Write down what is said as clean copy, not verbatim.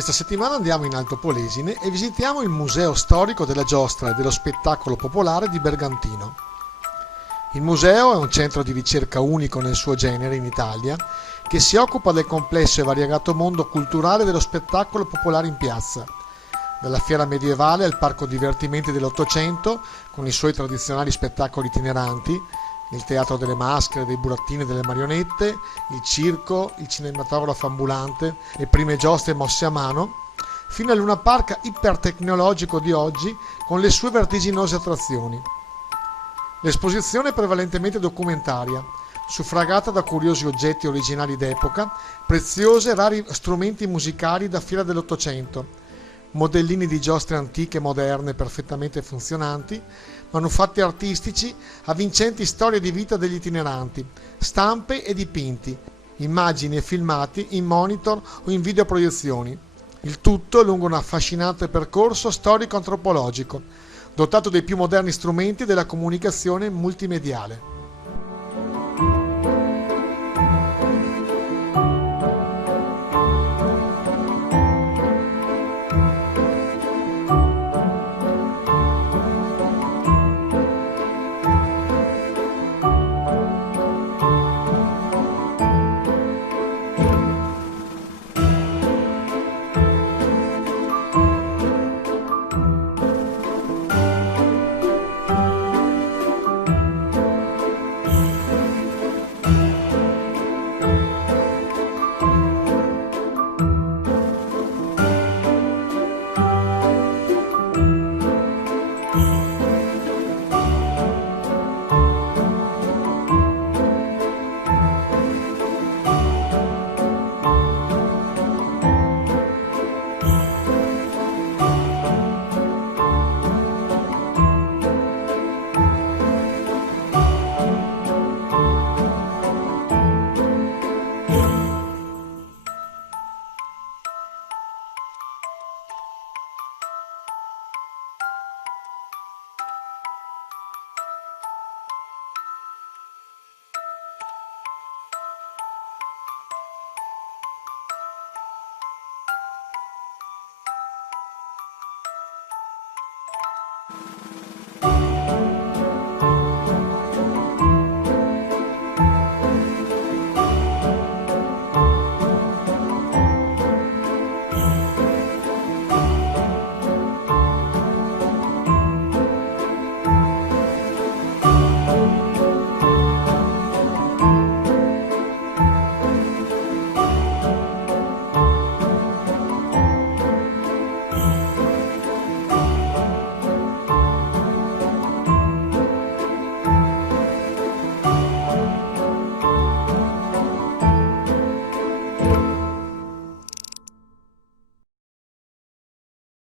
Questa settimana andiamo in Alto Polesine e visitiamo il Museo Storico della Giostra e dello Spettacolo Popolare di Bergantino. Il museo è un centro di ricerca unico nel suo genere in Italia, che si occupa del complesso e variegato mondo culturale dello spettacolo popolare in piazza, dalla fiera medievale al parco divertimenti dell'Ottocento, con i suoi tradizionali spettacoli itineranti, il teatro delle maschere, dei burattini e delle marionette, il circo, il cinematografo ambulante, le prime giostre mosse a mano, fino al Luna Park ipertecnologico di oggi con le sue vertiginose attrazioni. L'esposizione è prevalentemente documentaria, suffragata da curiosi oggetti originali d'epoca, preziosi e rari strumenti musicali da fila dell'Ottocento, modellini di giostre antiche e moderne perfettamente funzionanti, manufatti artistici, avvincenti storie di vita degli itineranti, stampe e dipinti, immagini e filmati in monitor o in videoproiezioni. Il tutto lungo un affascinante percorso storico-antropologico, dotato dei più moderni strumenti della comunicazione multimediale.